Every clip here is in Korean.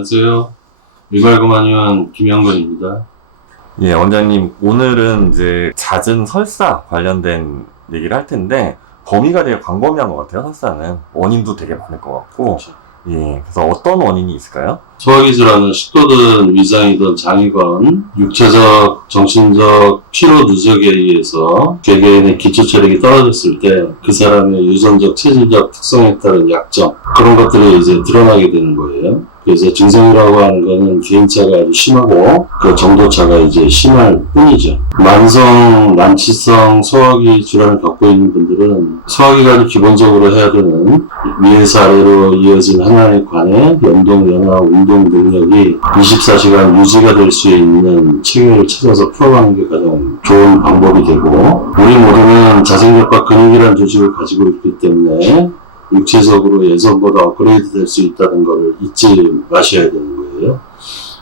안녕하세요. 일발그만이원 김영건입니다. 예, 원장님, 오늘은 이제 잦은 설사 관련된 얘기를 할 텐데, 범위가 되게 광범위한 것 같아요, 설사는. 원인도 되게 많을 것 같고. 그렇죠. 예, 그래서 어떤 원인이 있을까요? 소화기 질환은 식도든 위장이든 장이건 육체적, 정신적 피로 누적에 의해서 개개인의 기초 체력이 떨어졌을 때 그 사람의 유전적, 체질적 특성에 따른 약점, 그런 것들이 이제 드러나게 되는 거예요. 그래서 증상이라고 하는 거는 개인차가 아주 심하고 그 정도차가 이제 심할 뿐이죠. 만성 난치성 소화기 질환을 겪고 있는 분들은 소화기관이 기본적으로 해야 되는 위에서 아래로 이어진 하나의 관의 연동, 연화, 운동 능력이 24시간 유지가 될 수 있는 체계를 찾아서 풀어가는 게 가장 좋은 방법이 되고, 우리 모두는 자생력과 근육이라는 조직을 가지고 있기 때문에 육체적으로 예전보다 업그레이드 될 수 있다는 것을 잊지 마셔야 되는 거예요.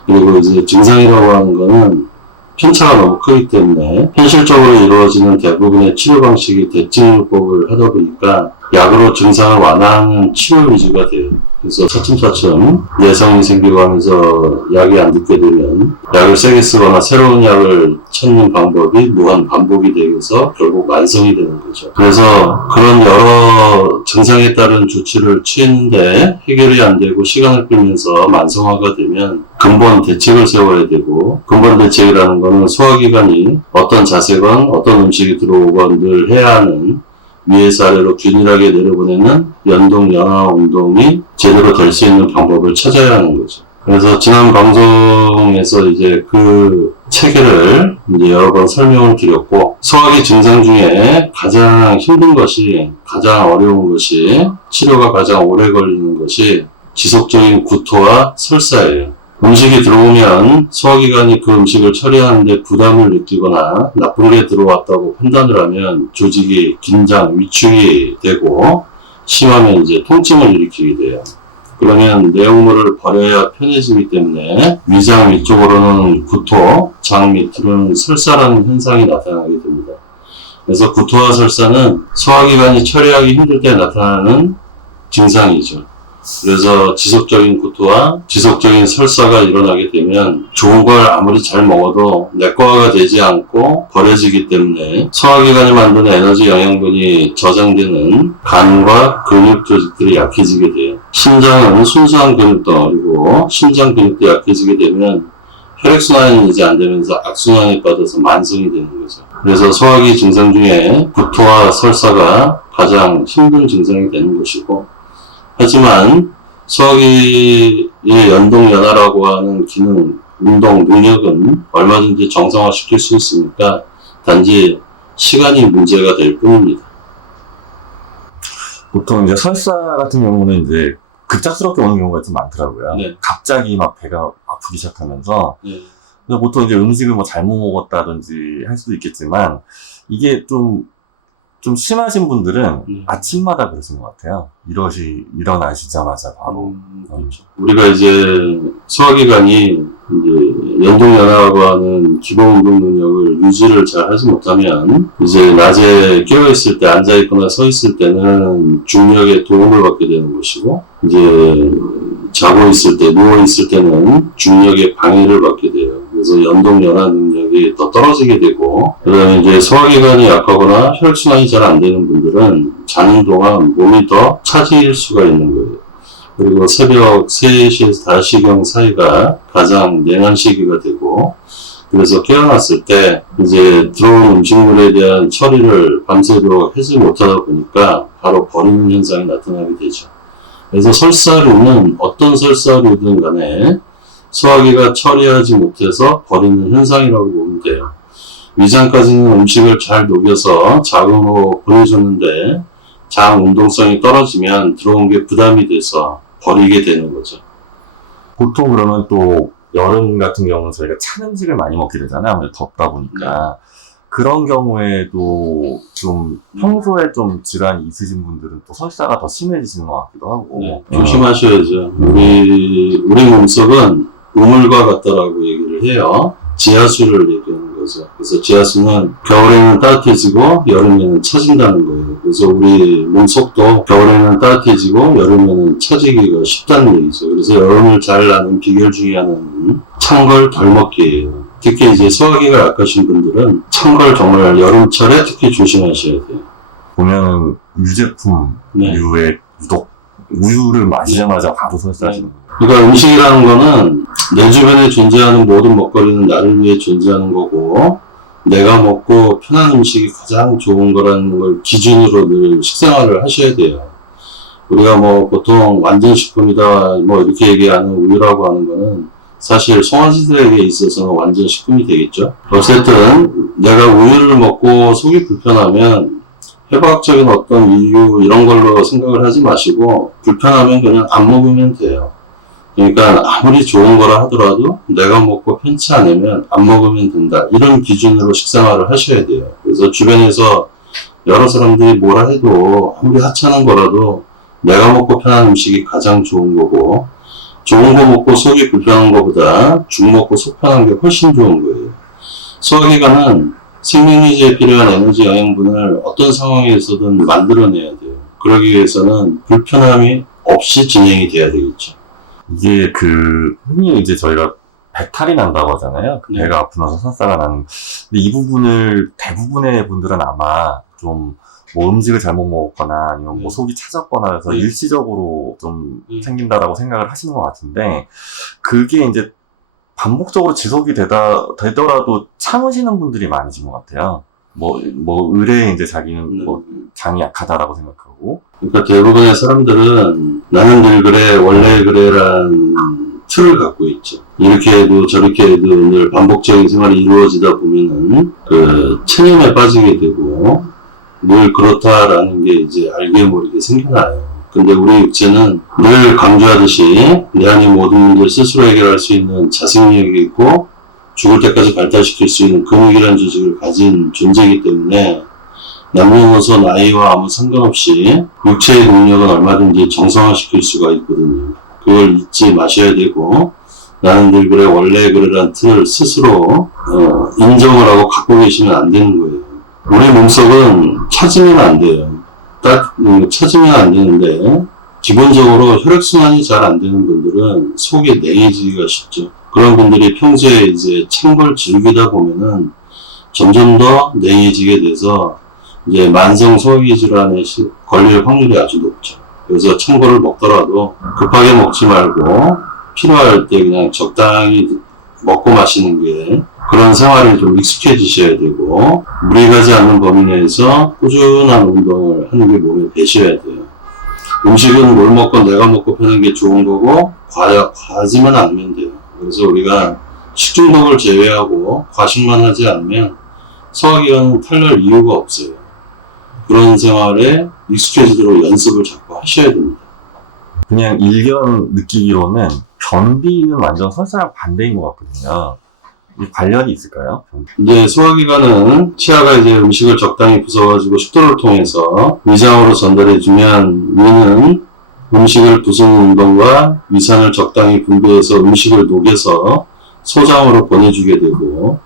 그리고 이제 증상이라고 하는 거는 편차가 너무 크기 때문에 현실적으로 이루어지는 대부분의 치료 방식이 대증요법을 하다 보니까 약으로 증상을 완화하는 치료 위주가 돼요. 그래서 차츰차츰 내성이 생기고 하면서 약이 안 듣게 되면 약을 세게 쓰거나 새로운 약을 찾는 방법이 무한 반복이 되면서 결국 만성이 되는 거죠. 그래서 그런 여러 증상에 따른 조치를 취했는데 해결이 안 되고 시간을 끌면서 만성화가 되면 근본 대책을 세워야 되고, 근본 대책이라는 거는 소화기관이 어떤 자세건 어떤 음식이 들어오건 늘 해야 하는 위에서 아래로 균일하게 내려보내는 연동, 연화 운동이 제대로 될 수 있는 방법을 찾아야 하는 거죠. 그래서 지난 방송에서 이제 그 체계를 이제 여러 번 설명을 드렸고, 소화기 증상 중에 가장 힘든 것이, 가장 어려운 것이, 치료가 가장 오래 걸리는 것이 지속적인 구토와 설사예요. 음식이 들어오면 소화기관이 그 음식을 처리하는데 부담을 느끼거나 나쁜 게 들어왔다고 판단을 하면 조직이 긴장, 위축이 되고 심하면 이제 통증을 일으키게 돼요. 그러면 내용물을 버려야 편해지기 때문에 위장 위쪽으로는 구토, 장 밑으로는 설사라는 현상이 나타나게 됩니다. 그래서 구토와 설사는 소화기관이 처리하기 힘들 때 나타나는 증상이죠. 그래서 지속적인 구토와 지속적인 설사가 일어나게 되면 좋은 걸 아무리 잘 먹어도 내과가 되지 않고 버려지기 때문에 소화기관이 만드는 에너지 영양분이 저장되는 간과 근육 조직들이 약해지게 돼요. 심장은 순수한 근육 덩어리고 심장 근육도 약해지게 되면 혈액순환이 이제 안 되면서 악순환에 빠져서 만성이 되는 거죠. 그래서 소화기 증상 중에 구토와 설사가 가장 힘든 증상이 되는 것이고, 하지만 소화기의 연동, 연화라고 하는 기능, 운동, 능력은 얼마든지 정상화시킬 수 있으니까 단지 시간이 문제가 될 뿐입니다. 보통 이제 설사 같은 경우는 이제 급작스럽게 오는 경우가 좀 많더라고요. 네. 갑자기 막 배가 아프기 시작하면서. 네. 그래서 보통 이제 음식을 뭐 잘못 먹었다든지 할 수도 있겠지만, 이게 좀 심하신 분들은 아침마다 그러신 것 같아요. 일어나시자마자 바로. 그렇죠. 우리가 이제 소화기관이 이제 연동연화라고 하는 기본 운동 능력을 유지를 잘 하지 못하면 이제 낮에 깨어있을 때, 앉아있거나 서있을 때는 중력의 도움을 받게 되는 것이고, 이제 자고 있을 때, 누워있을 때는 중력의 방해를 받게 돼요. 그래서 연동, 연화 능력이 더 떨어지게 되고, 그다음에 이제 소화기관이 약하거나 혈액순환이 잘 안 되는 분들은 자는 동안 몸이 더 차질 수가 있는 거예요. 그리고 새벽 3시에서 5시경 사이가 가장 냉한 시기가 되고, 그래서 깨어났을 때 이제 들어온 음식물에 대한 처리를 밤새도록 하지 못하다 보니까 바로 버리는 현상이 나타나게 되죠. 그래서 설사류는 어떤 설사류든 간에 소화기가 처리하지 못해서 버리는 현상이라고 보면 돼요. 위장까지는 음식을 잘 녹여서 장으로 보내줬는데 장 운동성이 떨어지면 들어온 게 부담이 돼서 버리게 되는 거죠. 보통 그러면 또 여름 같은 경우는 저희가 찬 음식을 많이 먹게 되잖아요. 아무래도 덥다 보니까. 그런 경우에도 좀 평소에 좀 질환이 있으신 분들은 또 설사가 더 심해지시는 것 같기도 하고. 네, 조심하셔야죠. 우리 몸속은 우물과 같다라고 얘기를 해요. 지하수를 얘기하는 거죠. 거죠. 그래서 지하수는 겨울에는 따뜻해지고 여름에는 처진다는 거예요. 그래서 우리 몸속도 겨울에는 따뜻해지고 여름에는 처지기가 쉽다는 얘기죠. 그래서 여름을 잘 나는 비결 중에 하나는 찬 걸 덜 먹기예요. 특히 이제 소화기가 약하신 분들은 찬 걸 정말 여름철에 특히 조심하셔야 돼요. 보면은 유제품 네. 유에 유독 우유를 마시자마자 바로 설사하시는 거예요. 그러니까 음식이라는 거는 내 주변에 존재하는 모든 먹거리는 나를 위해 존재하는 거고, 내가 먹고 편한 음식이 가장 좋은 거라는 걸 기준으로 늘 식생활을 하셔야 돼요. 우리가 뭐 보통 완전 식품이다 뭐 이렇게 얘기하는 우유라고 하는 거는 사실 송환시들에게 있어서는 완전 식품이 되겠죠. 어쨌든 내가 우유를 먹고 속이 불편하면 해부학적인 어떤 이유 이런 걸로 생각을 하지 마시고 불편하면 그냥 안 먹으면 돼요. 그러니까 아무리 좋은 거라 하더라도 내가 먹고 편치 않으면 안 먹으면 된다. 이런 기준으로 식생활을 하셔야 돼요. 그래서 주변에서 여러 사람들이 뭐라 해도 아무리 하찮은 거라도 내가 먹고 편한 음식이 가장 좋은 거고, 좋은 거 먹고 속이 불편한 것보다 죽 먹고 속 편한 게 훨씬 좋은 거예요. 소화기관은 생명유지에 필요한 에너지 영양분을 어떤 상황에서든 만들어내야 돼요. 그러기 위해서는 불편함이 없이 진행이 돼야 되겠죠. 이게 흔히 이제 저희가 배탈이 난다고 하잖아요. 네. 배가 아프고 나서 설사가 나는. 근데 이 부분을 대부분의 분들은 아마 좀 뭐 음식을 잘못 먹었거나 아니면 뭐 속이 차졌거나 해서 일시적으로 좀 생긴다라고 생각을 하시는 것 같은데, 그게 이제 반복적으로 지속이 되더라도 참으시는 분들이 많으신 것 같아요. 의뢰에 이제 자기는 장이 약하다라고 생각하고. 그러니까 대부분의 사람들은 나는 늘 그래, 원래 그래라는 틀을 갖고 있죠. 이렇게 해도 저렇게 해도 늘 반복적인 생활이 이루어지다 보면은 체념에 빠지게 되고 늘 그렇다라는 게 이제 알게 모르게 생겨나요. 근데 우리 육체는 늘 강조하듯이 내 안의 모든 문제를 스스로 해결할 수 있는 자생력이 있고 죽을 때까지 발달시킬 수 있는 근육이라는 조직을 가진 존재이기 때문에 남녀노소 나이와 아무 상관없이 육체의 능력은 얼마든지 정상화시킬 수가 있거든요. 그걸 잊지 마셔야 되고, 나는 늘 그래 원래 그래라는 틀을 스스로 인정을 하고 갖고 계시면 안 되는 거예요. 우리 몸속은 처지면 안 돼요. 처지면 안 되는데 기본적으로 혈액순환이 잘 안 되는 분들은 속이 냉해지기가 쉽죠. 그런 분들이 평소에 이제 찬 걸 즐기다 보면은 점점 더 냉해지게 돼서 이제 만성 소화기 질환에 걸릴 확률이 아주 높죠. 그래서 찬 거를 먹더라도 급하게 먹지 말고 필요할 때 그냥 적당히 먹고 마시는 게, 그런 생활에 좀 익숙해지셔야 되고, 무리 가지 않는 범위 내에서 꾸준한 운동을 하는 게 몸에 배셔야 돼요. 음식은 뭘 먹건 내가 먹고 편한 게 좋은 거고, 과하지만 않으면 돼요. 그래서 우리가 식중독을 제외하고 과식만 하지 않으면 소화기관은 탈날 이유가 없어요. 그런 생활에 익숙해지도록 연습을 자꾸 하셔야 됩니다. 그냥 일견 느끼기로는 변비는 완전 설사랑 반대인 것 같거든요. 이 관련이 있을까요? 이제 소화기관은 치아가 이제 음식을 적당히 부숴가지고 식도를 통해서 위장으로 전달해주면, 위는 음식을 부수는 운동과 위산을 적당히 분배해서 음식을 녹여서 소장으로 보내주게 되고,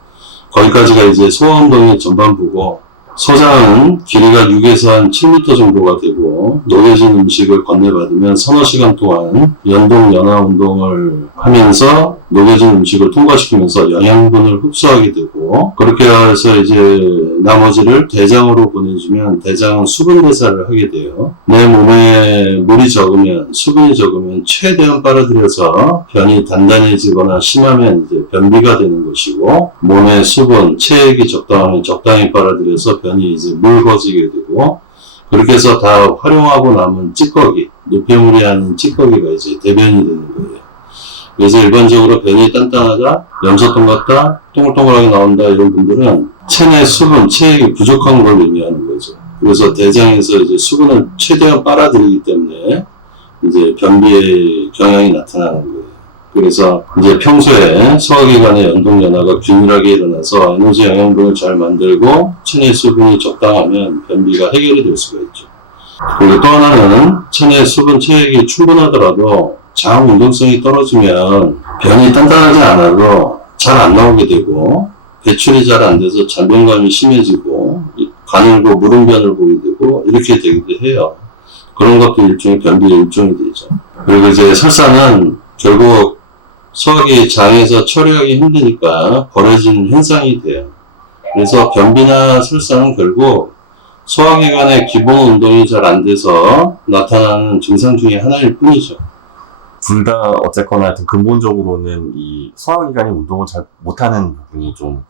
거기까지가 이제 소화운동의 전반부고, 소장은 길이가 6에서 한 7m 정도가 되고, 녹여진 음식을 건네받으면 서너 시간 동안 연동연화 운동을 하면서 녹여진 음식을 통과시키면서 영양분을 흡수하게 되고, 그렇게 해서 이제 나머지를 대장으로 보내주면 대장은 수분 대사를 하게 돼요. 내 몸에 물이 적으면, 수분이 적으면 최대한 빨아들여서 변이 단단해지거나 심하면 이제 변비가 되는 것이고, 몸에 수분, 체액이 적당하면 적당히 빨아들여서 변이 이제 묽어지게 되고, 그렇게 해서 다 활용하고 남은 찌꺼기, 노폐물이 아닌 찌꺼기가 이제 대변이 되는 거예요. 그래서 일반적으로 변이 단단하다, 염소똥 같다, 동글동글하게 나온다 이런 분들은 체내 수분, 체액이 부족한 걸 의미하는 거죠. 그래서 대장에서 이제 수분을 최대한 빨아들이기 때문에 이제 변비의 경향이 나타나는 거예요. 그래서 이제 평소에 소화기관의 연동연화가 균일하게 일어나서 에너지 영양분을 잘 만들고 체내 수분이 적당하면 변비가 해결이 될 수가 있죠. 그리고 또 하나는 체내 수분 체액이 충분하더라도 장 운동성이 떨어지면 변이 단단하지 않아도 잘 안 나오게 되고, 배출이 잘 안 돼서 잔변감이 심해지고 가늘고 무름변을 보게 되고 이렇게 되기도 해요. 그런 것도 일종의 변비의 일종이 되죠. 그리고 이제 설사는 결국 소화기 장에서 처리하기 힘드니까 버려지는 현상이 돼요. 그래서 변비나 설사는 결국 소화기관의 기본 운동이 잘 안 돼서 나타나는 증상 중에 하나일 뿐이죠. 둘 다 어쨌거나 하여튼 근본적으로는 이 소화기관이 운동을 잘 못하는 부분이 좀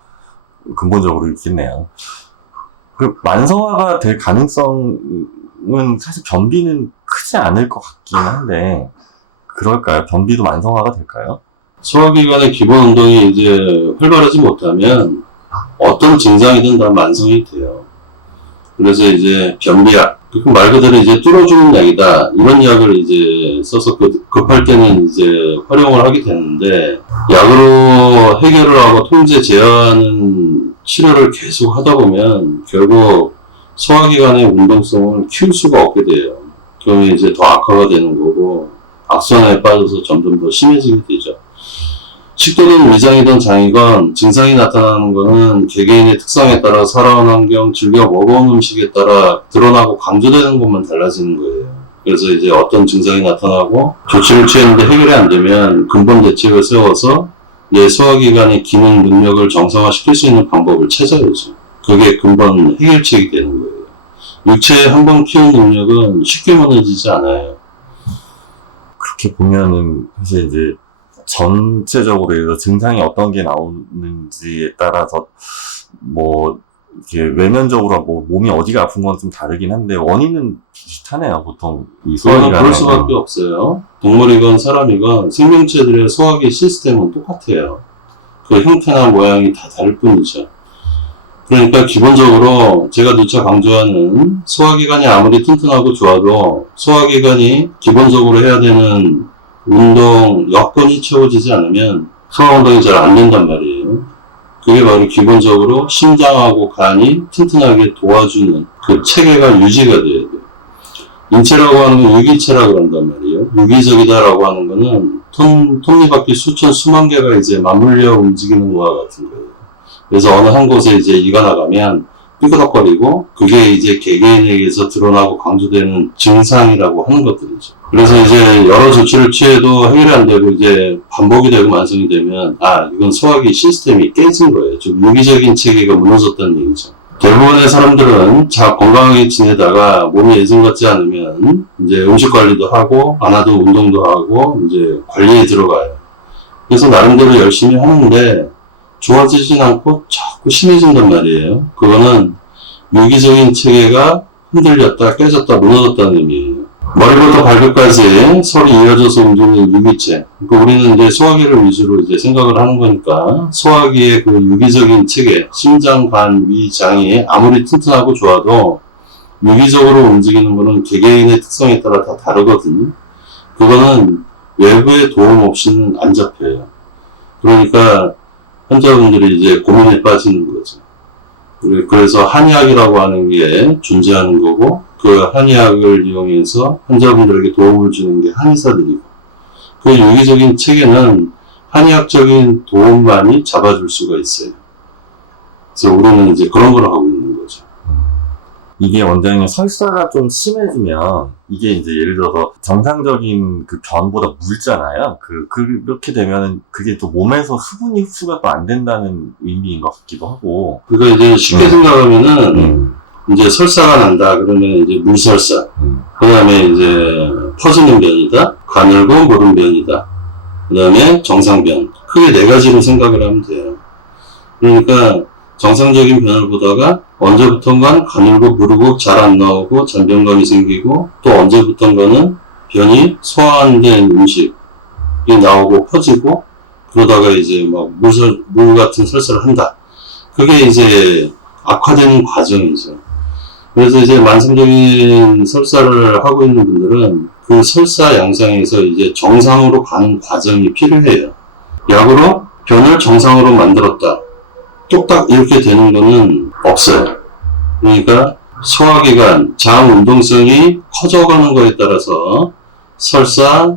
근본적으로 있겠네요. 그 만성화가 될 가능성은 사실 변비는 크지 않을 것 같긴 한데 그럴까요? 변비도 만성화가 될까요? 소화기관의 기본 운동이 이제 활발하지 못하면 어떤 증상이든 다 만성이 돼요. 그래서 이제 변비약, 말 그대로 이제 뚫어주는 약이다. 이런 약을 이제 써서 급할 때는 이제 활용을 하게 되는데, 약으로 해결을 하고 통제 제어하는 치료를 계속 하다 보면 결국 소화기관의 운동성을 키울 수가 없게 돼요. 그러면 이제 더 악화가 되는 거고, 악순환에 빠져서 점점 더 심해지게 되죠. 식도든 위장이든 장이건 증상이 나타나는 것은 개개인의 특성에 따라 살아온 환경, 즐겨 먹어온 음식에 따라 드러나고 강조되는 것만 달라지는 거예요. 그래서 이제 어떤 증상이 나타나고 조치를 취했는데 해결이 안 되면 근본 대책을 세워서 내 소화기관의 기능 능력을 정상화시킬 수 있는 방법을 찾아야죠. 그게 근본 해결책이 되는 거예요. 육체에 한번 키운 능력은 쉽게 무너지지 않아요. 그렇게 보면은 사실 이제 전체적으로 예를 들어 증상이 어떤 게 나오는지에 따라서 뭐 이렇게 외면적으로 뭐 몸이 어디가 아픈 건 좀 다르긴 한데 원인은 비슷하네요. 보통 이 소화기관의 그럴 수밖에 없어요. 동물이건 사람이건 생명체들의 소화기 시스템은 똑같아요. 그 형태나 모양이 다 다를 뿐이죠. 그러니까 기본적으로 제가 누차 강조하는 소화기관이 아무리 튼튼하고 좋아도 소화기관이 기본적으로 해야 되는 운동 여건이 채워지지 않으면 소화운동이 잘 안 된단 말이에요. 그게 바로 기본적으로 심장하고 간이 튼튼하게 도와주는 그 체계가 유지가 돼야 돼요. 인체라고 하는 건 유기체라고 한단 말이에요. 유기적이다라고 하는 거는 톱니바퀴 수천 수만 개가 이제 맞물려 움직이는 거와 같은 거예요. 그래서 어느 한 곳에 이제 이가 나가면 삐그덕거리고 그게 이제 개개인에게서 드러나고 강조되는 증상이라고 하는 것들이죠. 그래서 이제 여러 조치를 취해도 해결이 안 되고 이제 반복이 되고 만성이 되면 이건 소화기 시스템이 깨진 거예요. 좀 유기적인 체계가 무너졌다는 얘기죠. 대부분의 사람들은 건강하게 지내다가 몸이 예전 같지 않으면 이제 음식 관리도 하고 안 하도 운동도 하고 이제 관리에 들어가요. 그래서 나름대로 열심히 하는데 좋아지진 않고 자꾸 심해진단 말이에요. 그거는 유기적인 체계가 흔들렸다, 깨졌다, 무너졌다는 의미예요. 머리부터 발끝까지 서로 이어져서 움직이는 유기체. 그러니까 우리는 이제 소화기를 위주로 이제 생각을 하는 거니까 소화기의 그 유기적인 체계, 심장, 간, 위, 장이 아무리 튼튼하고 좋아도 유기적으로 움직이는 거는 개개인의 특성에 따라 다 다르거든요. 그거는 외부의 도움 없이는 안 잡혀요. 그러니까 환자분들이 이제 고민에 빠지는 거죠. 그래서 한의학이라고 하는 게 존재하는 거고, 그 한의학을 이용해서 환자분들에게 도움을 주는 게 한의사들이고, 그 유기적인 체계는 한의학적인 도움만이 잡아줄 수가 있어요. 그래서 우리는 이제 그런 걸 하고 있는 거죠. 이게 원장님 설사가 좀 심해지면 이게 이제 예를 들어서 정상적인 그 변보다 묽잖아요. 그렇게 되면 그게 또 몸에서 수분이 흡수가 또 안 된다는 의미인 것 같기도 하고. 그러니까 이제 쉽게 생각하면은 이제 설사가 난다 그러면 이제 물설사, 그 다음에 이제 퍼지는 변이다, 가늘고 무른 변이다, 그 다음에 정상변. 크게 네 가지로 생각을 하면 돼요. 그러니까 정상적인 변을 보다가 언제부턴가 가늘고 무르고 잘 안 나오고 잔변감이 생기고, 또 언제부턴가는 변이 소화 안 된 음식이 나오고 퍼지고, 그러다가 이제 막 물 같은 설사를 한다. 그게 이제 악화되는 과정이죠. 그래서 이제 만성적인 설사를 하고 있는 분들은 그 설사 양상에서 이제 정상으로 가는 과정이 필요해요. 약으로 변을 정상으로 만들었다. 뚝딱 이렇게 되는 거는 없어요. 그러니까 소화기관, 장 운동성이 커져가는 거에 따라서 설사,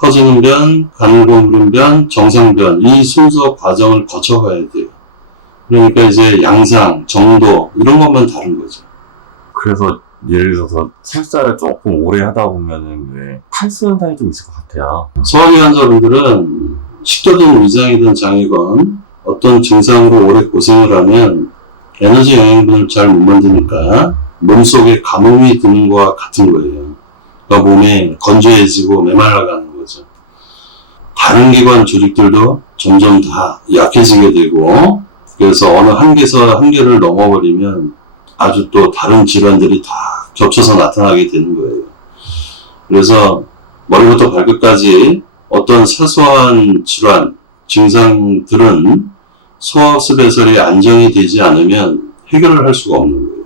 퍼지는 변, 가늘고 무른 변, 정상변, 이 순서 과정을 거쳐가야 돼요. 그러니까 이제 양상, 정도 이런 것만 다른 거죠. 그래서 예를 들어서 설사를 조금 오래 하다 보면은 왜 탈수 현상이 좀 있을 것 같아요. 소화기 환자분들은 식도든 위장이든 장이건 어떤 증상으로 오래 고생을 하면 에너지 영양분을 잘 못 만드니까 몸속에 가뭄이 드는 거와 같은 거예요. 그러니까 몸이 건조해지고 메말라가는 거죠. 다른 기관 조직들도 점점 다 약해지게 되고, 그래서 어느 한계에서 한계를 넘어버리면 아주 또 다른 질환들이 다 겹쳐서 나타나게 되는 거예요. 그래서 머리부터 발끝까지 어떤 사소한 질환, 증상들은 소화흡수 배설이 안정이 되지 않으면 해결을 할 수가 없는 거예요.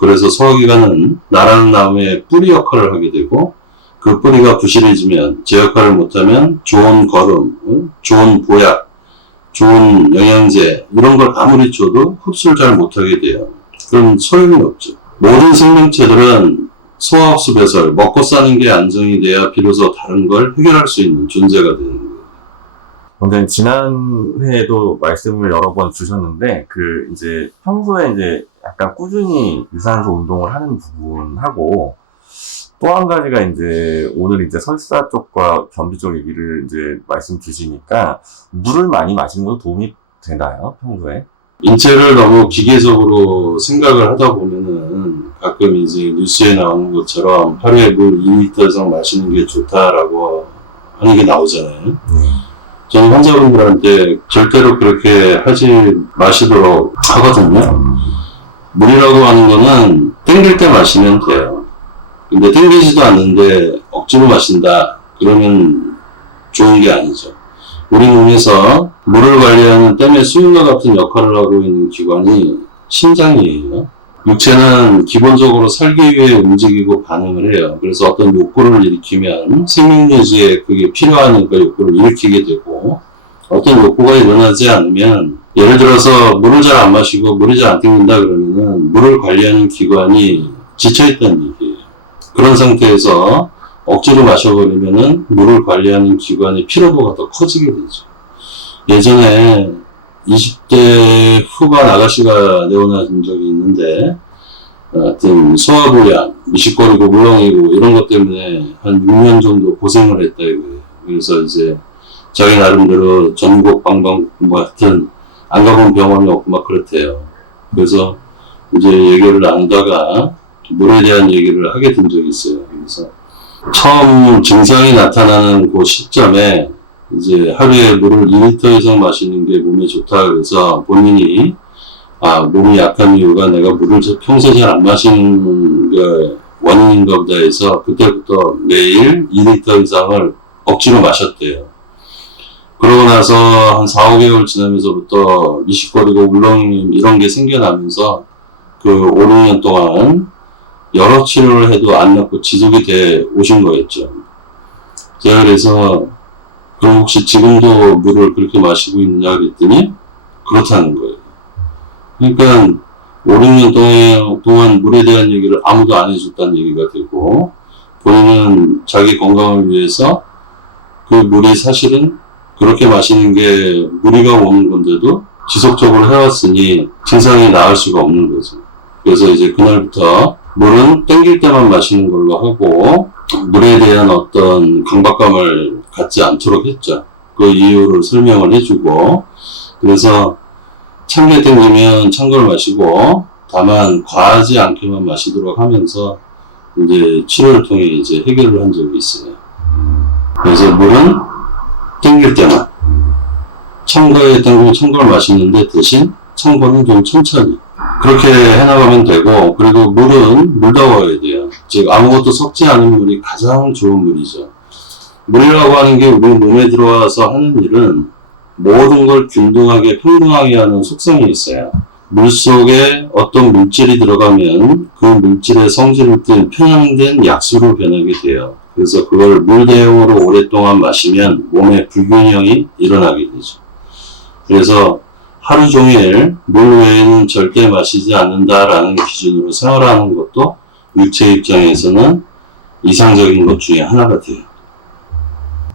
그래서 소화기관은 나라는 나무의 뿌리 역할을 하게 되고, 그 뿌리가 부실해지면, 제 역할을 못하면 좋은 거름, 좋은 보약, 좋은 영양제 이런 걸 아무리 줘도 흡수를 잘 못하게 돼요. 그럼 소용이 없죠. 모든 생명체들은 소화흡수 배설, 먹고 사는 게 안정이 돼야 비로소 다른 걸 해결할 수 있는 존재가 되는 거예요. 근데 지난 회에도 말씀을 여러 번 주셨는데, 이제 평소에 이제 약간 꾸준히 유산소 운동을 하는 부분하고, 또 한 가지가 이제 오늘 이제 설사 쪽과 변비 쪽 얘기를 이제 말씀 주시니까, 물을 많이 마시는 것도 도움이 되나요? 평소에? 인체를 너무 기계적으로 생각을 하다 보면은 가끔 이제 뉴스에 나오는 것처럼 하루에 물 2리터 이상 마시는 게 좋다라고 하는 게 나오잖아요. 저는 환자분들한테 절대로 그렇게 하지 마시도록 하거든요. 물이라고 하는 거는 땡길 때 마시면 돼요. 근데 땡기지도 않는데 억지로 마신다. 그러면 좋은 게 아니죠. 우리 몸에서 물을 관리하는 댐의 수인과 같은 역할을 하고 있는 기관이 심장이에요. 육체는 기본적으로 살기 위해 움직이고 반응을 해요. 그래서 어떤 욕구를 일으키면 생명유지에 그게 필요하니까 욕구를 일으키게 되고, 어떤 욕구가 일어나지 않으면, 예를 들어서 물을 잘 안 마시고 물이 잘 안 땡긴다 그러면은 물을 관리하는 기관이 지쳐있다는 얘기예요. 그런 상태에서 억지로 마셔버리면은 물을 관리하는 기관의 피로도가 더 커지게 되죠. 예전에 20대 후반 아가씨가 내원한 적이 있는데, 하여튼 소화불량, 미식거리고 물렁이고 이런 것 때문에 한 6년 정도 고생을 했다 이거예요. 그래서 이제 자기 나름대로 전국 방방 뭐 하여튼 안 가본 병원이 없고 막 그렇대요. 그래서 이제 얘기를 나누다가 물에 대한 얘기를 하게 된 적이 있어요. 그래서 처음 증상이 나타나는 그 시점에 이제 하루에 물을 2리터 이상 마시는 게 몸에 좋다 그래서 본인이 몸이 약한 이유가 내가 물을 평소에 잘 안 마시는 게 원인인가 보다 해서 그때부터 매일 2리터 이상을 억지로 마셨대요. 그러고 나서 한 4, 5개월 지나면서부터 미식거리고 울렁임 이런 게 생겨나면서 그 5, 6년 동안 여러 치료를 해도 안 낫고 지속이 돼 오신 거였죠. 제가 그래서 그럼 혹시 지금도 물을 그렇게 마시고 있느냐 그랬더니 그렇다는 거예요. 그러니까 5, 6년 동안 물에 대한 얘기를 아무도 안 해줬다는 얘기가 되고, 본인은 자기 건강을 위해서 그 물이 사실은 그렇게 마시는 게 무리가 오는 건데도 지속적으로 해왔으니 증상이 나을 수가 없는 거죠. 그래서 이제 그날부터 물은 땡길 때만 마시는 걸로 하고 물에 대한 어떤 강박감을 갖지 않도록 했죠. 그 이유를 설명을 해주고, 그래서 찬 게 땡기면 찬 걸 마시고 다만 과하지 않게만 마시도록 하면서 이제 치료를 통해 이제 해결을 한 적이 있어요. 그래서 물은 땡길 때만 찬 거에 땡기면 찬 걸 마시는데 대신 찬 거는 좀 천천히 그렇게 해나가면 되고, 그리고 물은 물다워야 돼요. 즉 아무것도 섞지 않은 물이 가장 좋은 물이죠. 물이라고 하는 게 우리 몸에 들어와서 하는 일은 모든 걸 균등하게 평등하게 하는 속성이 있어요. 물 속에 어떤 물질이 들어가면 그 물질의 성질을 띤 편향된 약수로 변하게 돼요. 그래서 그걸 물 대용으로 오랫동안 마시면 몸에 불균형이 일어나게 되죠. 그래서 하루 종일 물 외에는 절대 마시지 않는다라는 기준으로 생활하는 것도 육체 입장에서는 이상적인 것 중에 하나가 돼요.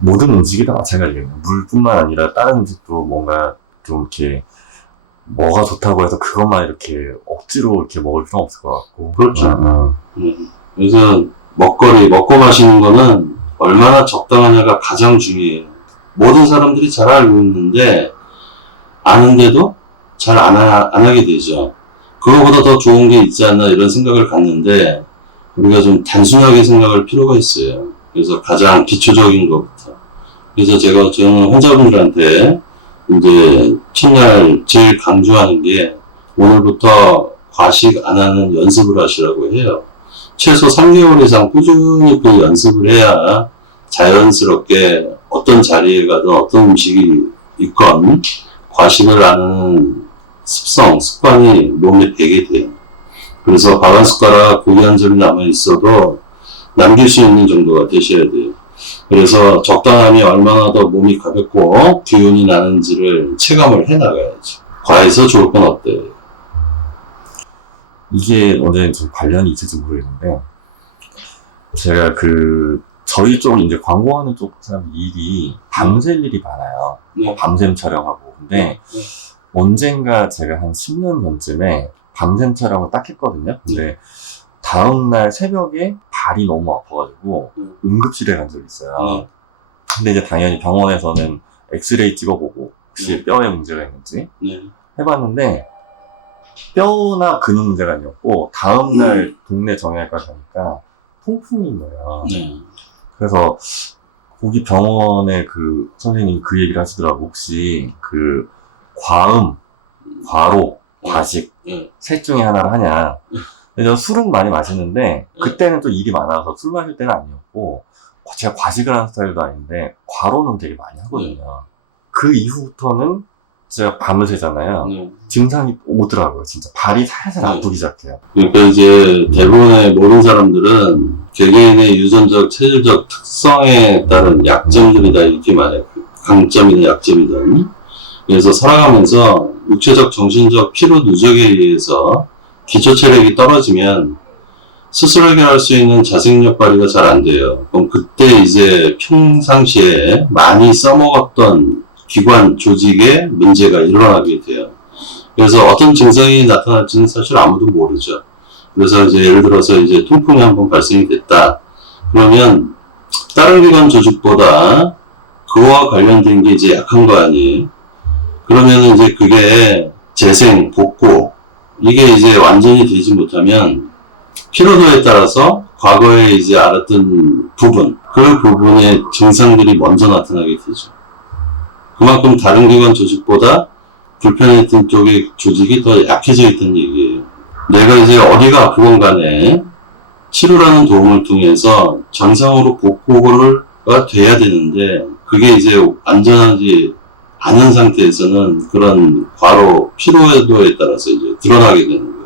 모든 음식이 다 마찬가지겠네요. 물뿐만 아니라 다른 음식도 뭔가 좀 이렇게 뭐가 좋다고 해서 그것만 이렇게 억지로 이렇게 먹을 필요는 없을 것 같고. 그렇죠. 그래서 먹고 마시는 거는 얼마나 적당하냐가 가장 중요해요. 모든 사람들이 잘 알고 있는데, 아는데도 잘 안 하게 되죠. 그거보다 더 좋은 게 있지 않나 이런 생각을 갖는데, 우리가 좀 단순하게 생각할 필요가 있어요. 그래서 가장 기초적인 것부터. 그래서 저는 환자분들한테 이제 첫날 제일 강조하는 게 오늘부터 과식 안 하는 연습을 하시라고 해요. 최소 3개월 이상 꾸준히 그 연습을 해야 자연스럽게 어떤 자리에 가든 어떤 음식이 있건 과식을 안 하는 습관이 몸에 배게 돼요. 그래서 밥 한 숟가락 고기 한 점이 남아있어도 남길 수 있는 정도가 되셔야 돼요. 그래서 적당함이 얼마나 더 몸이 가볍고 기운이 나는지를 체감을 해나가야죠. 과해서 좋을 건 없대요. 이게 언제 좀 관련이 있을지 모르겠는데, 제가 저희 쪽 이제 광고하는 쪽 사람 일이 밤샐 일이 많아요. 네. 밤샘 촬영하고. 근데 언젠가 제가 한 10년 전쯤에 밤샘 촬영을 딱 했거든요. 근데 다음날 새벽에 발이 너무 아파가지고 응급실에 간 적이 있어요. 근데 이제 당연히 병원에서는 엑스레이 찍어보고 혹시 뼈에 문제가 있는지 해봤는데 뼈나 근육 문제가 아니었고 다음날 동네 정형외과 가니까 통풍인 거예요. 그래서 거기 병원에 선생님이 그 얘기를 하시더라고. 혹시 과음, 과로, 과식 셋 중에 하나를 하냐. 근데 저 술은 많이 마시는데 그때는 또 일이 많아서 술 마실 때는 아니었고 제가 과식을 하는 스타일도 아닌데 과로는 되게 많이 하거든요. 그 이후부터는 제가 밤을 새잖아요. 증상이 오더라고요. 진짜 발이 살살 아프기 시작해요. 그러니까 이제 대부분의 모든 사람들은 개개인의 유전적, 체질적 특성에 따른 약점들이다 이렇게 말해요. 강점이든 약점이든. 그래서 살아가면서 육체적, 정신적 피로 누적에 의해서 기초 체력이 떨어지면 스스로 해결할 수 있는 자생력 발휘가 잘 안 돼요. 그럼 그때 이제 평상시에 많이 써먹었던 기관, 조직에 문제가 일어나게 돼요. 그래서 어떤 증상이 나타날지는 사실 아무도 모르죠. 그래서 이제 예를 들어서 이제 통풍이 한번 발생이 됐다. 그러면 다른 기관 조직보다 그와 관련된 게 이제 약한 거 아니에요. 그러면 이제 그게 재생, 복구, 이게 이제 완전히 되지 못하면 피로도에 따라서 과거에 이제 알았던 부분, 그 부분의 증상들이 먼저 나타나게 되죠. 그만큼 다른 기관 조직보다 불편했던 쪽의 조직이 더 약해져 있다는 얘기예요. 내가 이제 어디가 아프건 간에 치료라는 도움을 통해서 정상으로 복구가 돼야 되는데 그게 이제 안전하지 않은 상태에서는 그런 과로, 피로도에 따라서 이제 드러나게 되는 거예요.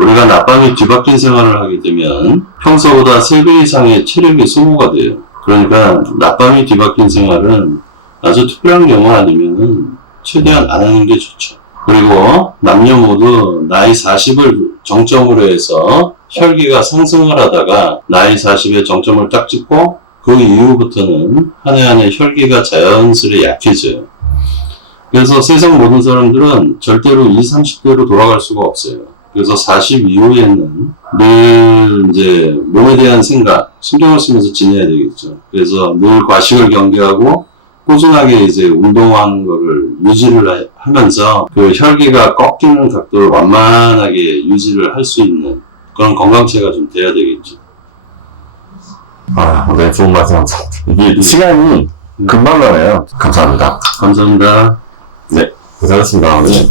우리가 낮밤이 뒤바뀐 생활을 하게 되면 평소보다 3배 이상의 체력이 소모가 돼요. 그러니까 낮밤이 뒤바뀐 생활은 아주 특별한 경우 아니면은 최대한 안 하는 게 좋죠. 그리고 남녀 모두 나이 40을 정점으로 해서 혈기가 상승을 하다가 나이 40에 정점을 딱 찍고 그 이후부터는 한 해 한 해 혈기가 자연스레 약해져요. 그래서 세상 모든 사람들은 절대로 20, 30대로 돌아갈 수가 없어요. 그래서 40 이후에는 늘 이제 몸에 대한 생각, 신경을 쓰면서 지내야 되겠죠. 그래서 늘 과식을 경계하고 꾸준하게 이제 운동하는 거를 유지를 하면서 그 혈기가 꺾이는 각도를 완만하게 유지를 할 수 있는 그런 건강체가 좀 돼야 되겠죠. 네, 좋은 말씀 감사합니다. 이게 시간이 금방 가네요. 감사합니다. 감사합니다. 네, 고생하셨습니다. 네.